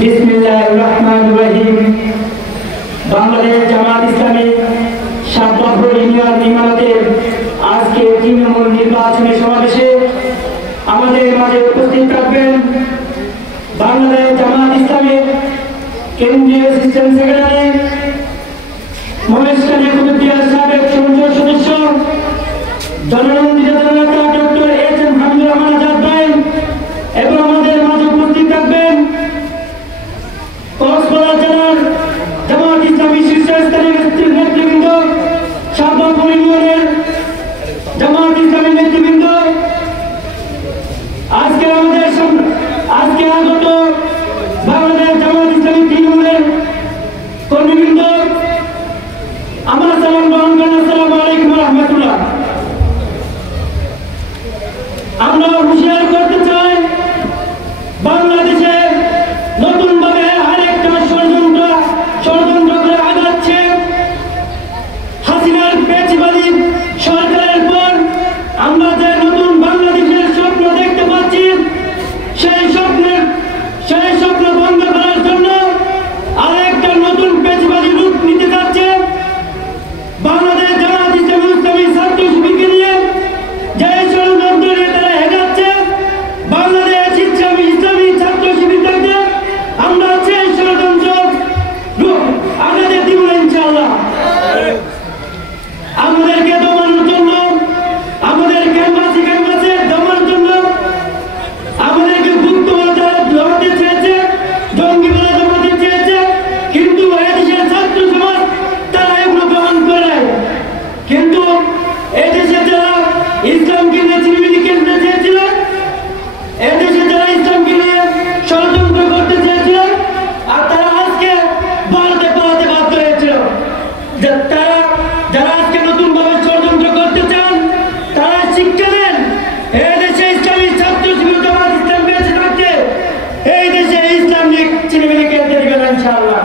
বিসমিল্লাহির রহমানির রহিম। বাংলাদেশ জামাত ইসলামী সাতবাহর ইউনিয়ন ইমারতের আজকে তৃণমূল নির্বাচনী সমাবেশে আমাদের মাঝে উপস্থিত থাকবেন বাংলাদেশ জামাত ইসলামীর কেন্দ্রীয় সিস্টেম সেক্রেটারি মহেশখালী কুতুবদিয়ার সাবেক সংসদ সদস্য জননন্দিত জননেতা ডক্টর এম হাবিবুর রহমান আজাদ ভাই এবং আমাদের মাঝে উপস্থিত থাকবেন কক্সবাজার জেলার জামাত ইসলামী শীর্ষস্থানীয় নেতৃবৃন্দ, সাতবাহর ইউনিয়নের জামাত ইসলামী নেতৃবৃন্দ, আজকে আগত বাংলাদেশ জামাত ইসলামী তৃণমূলের কর্মীবৃন্দ, আমার সালাম গ্রহণ করেন। আসসালামু আলাইকুম ওয়া রাহমাতুল্লাহ। আমরা হুঁশিয়ার করতে চাই, বাংলাদেশে নতুন ভাবে আরেকটা ষড়যন্ত্র করে আগাচ্ছে হাসিনার পেঁচিবাদী সরকারের পর। আমরা যে নতুন বাংলাদেশের স্বপ্ন দেখতে পাচ্ছি, সেই স্বপ্ন বন্ধ করার জন্য আরেকটা নতুন পেঁচিবাদী রূপ নিতে যাচ্ছে বাংলাদেশ জামাত ইসলামী ছাত্র শিবিরকে নিয়ে। যে ষড়যন্ত্র নিয়ে তারা হেগাচ্ছে বাংলাদেশ ইসলামী ছাত্র শিবির থেকে, আমরা সেই ষড়যন্ত্র আগাতে দিব না ইনশাআল্লাহ। আমাদেরকে দমানোর জন্য, আমাদের ক্যাম্পাসে দমানোর জন্য, আমাদেরকে গুপ্ত বলে জমাতে চেয়েছে, জঙ্গি বলে জমাতে চেয়েছে, কিন্তু এদেশের ছাত্র সমাজ তারা এগুলো গ্রহণ করে। কিন্তু এদেশে যারা ইসলামকে নিয়ে চিনিমিনি খেলতে চেয়েছিল, এদেশে যারা ইসলামকে নিয়ে ষড়যন্ত্র করতে চেয়েছিল, আর তারা আজকে ভারতে পালাতে বাধ্য হয়েছিল। যারা আজকে নতুন ভাবে ষড়যন্ত্র করতে চান, তারা শিক্ষা দেন। এই দেশে ইসলামী ছাত্র শিবির জামাত ইসলাম বেঁচে থাকতে এই দেশে ইসলামিক চিনিমিনি খেলতে দিবেন ইনশাআল্লাহ।